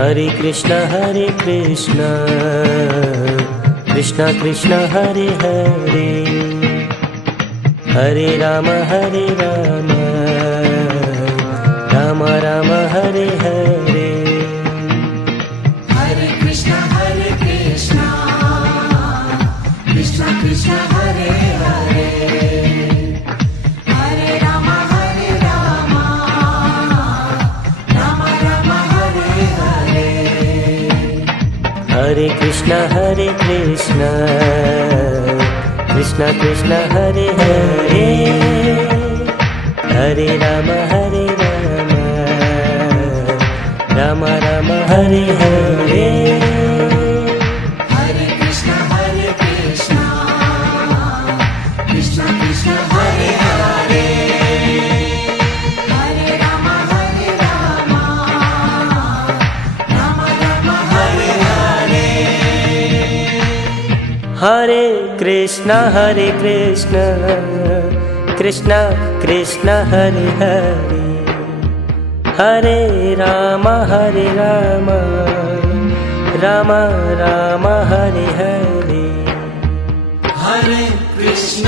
Hare Krishna Krishna Krishna Hare Hare, Hare Ram Ram Ram Hare Hare. Hare Krishna Krishna Krishna Hare Hare, Hare Ram Ram Ram Hare Hare. Hare Krishna Krishna Krishna Hare Hare, Hare Ram Ram Ram Hare Hare. Hare Krishna Krishna Krishna Hare Hare, Hare Ram Ram Ram Hare Hare. Hare Krishna Krishna Krishna Hare Hare, Hare Ram Ram Ram Hare Hare. Hare Krishna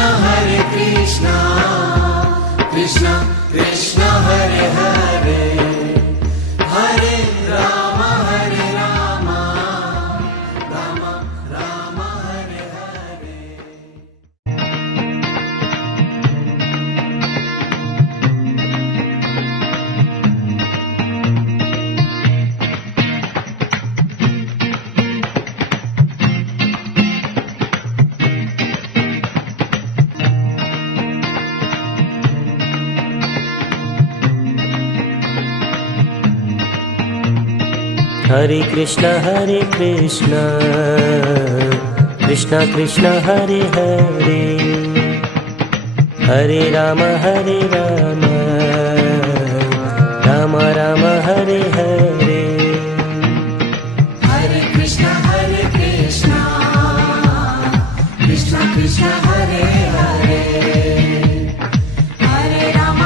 Krishna Krishna Hare Hare, Hare Ram Ram Ram Hare Hare. Hare Krishna Krishna Krishna Hare Hare, Hare Ram Ram Ram Hare Hare. Hare Krishna Krishna Krishna Hare Hare, Hare Ram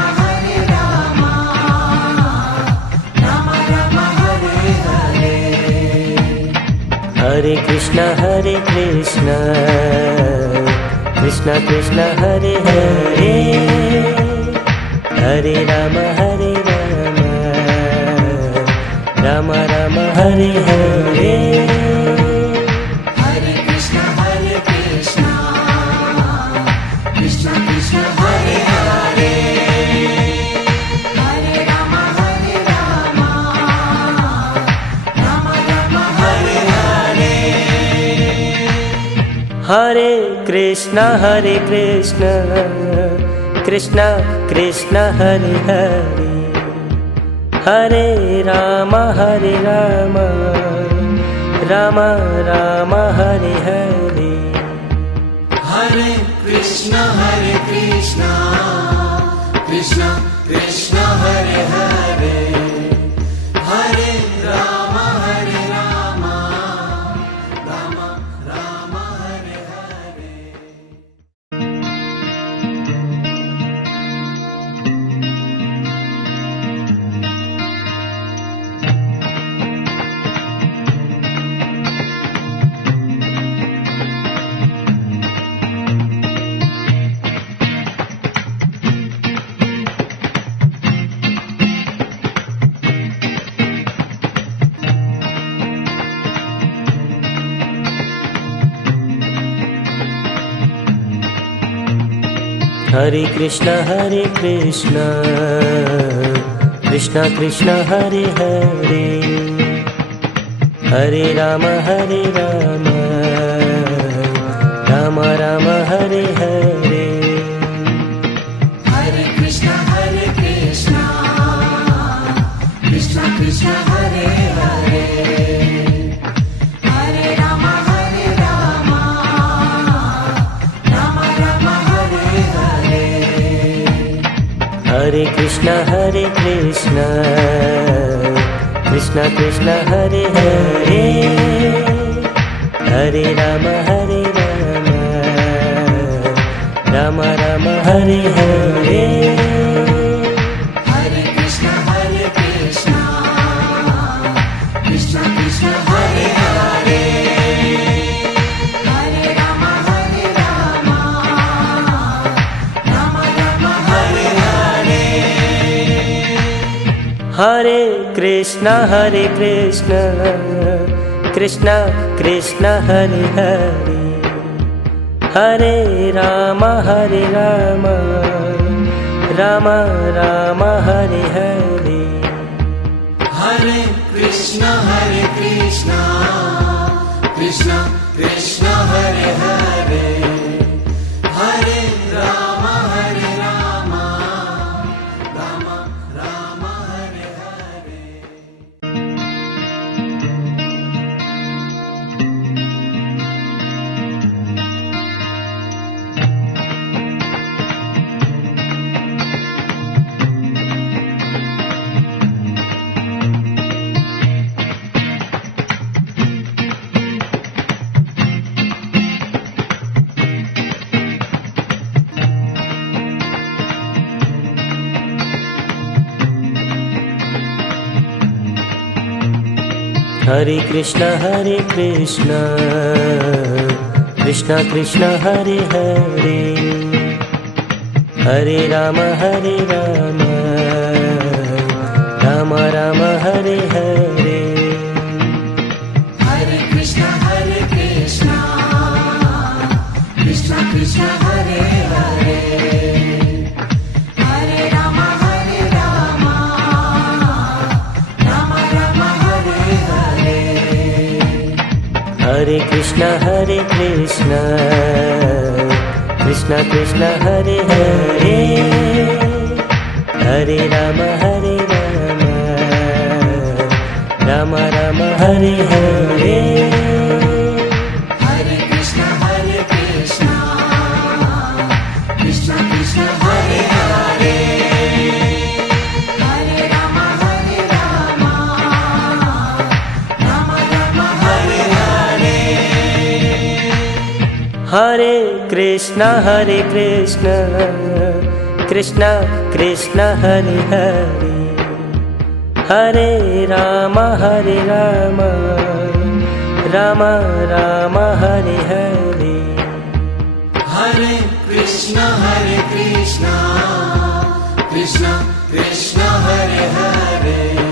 Ram Ram Hare Hare. Hare Krishna Krishna Krishna Hare Hare, Hare Ram Ram Ram Hare Hare. Hare Krishna Krishna Krishna Hare Hare, Hare Ram Ram Ram Hare Hare. Hare Krishna Krishna Krishna Hare Hare, Hare Ram Ram Ram Hare Hare. Hare Krishna Krishna Krishna Hare Hare, Hare Ram Ram Ram Hare Hare. Hare Krishna Krishna Krishna Hare Hare, Hare Ram Ram Ram Hare Hare. Hare Krishna Krishna Krishna Krishna Hare Hare Hare Ram Ram Ram Hare Hare Hare Krishna Krishna Krishna Hare Hare Hare Rama Rama Rama Hare Hare Hare Krishna Krishna Krishna Hare Hare Hare Ram Ram Ram Hare Hare Hare Krishna Krishna Krishna Hare Hare Hare Rama Rama Rama Hare Hare Hare Krishna Krishna Krishna Hare Hare Hare Ram Ram Ram Hare Hare Hare Krishna Krishna Krishna Hare Hare Hare Rama Rama Rama Hare Hare Hare Krishna Krishna Krishna Hare Hare Hare Ram Ram Ram Hare Hare Hare Krishna Krishna Hare Hare Hare Rama Rama Hare Hare Hare Krishna Krishna Krishna Hare Hare Hare Ram Ram Ram Hare Hare Hare Krishna Krishna Krishna Hare Hare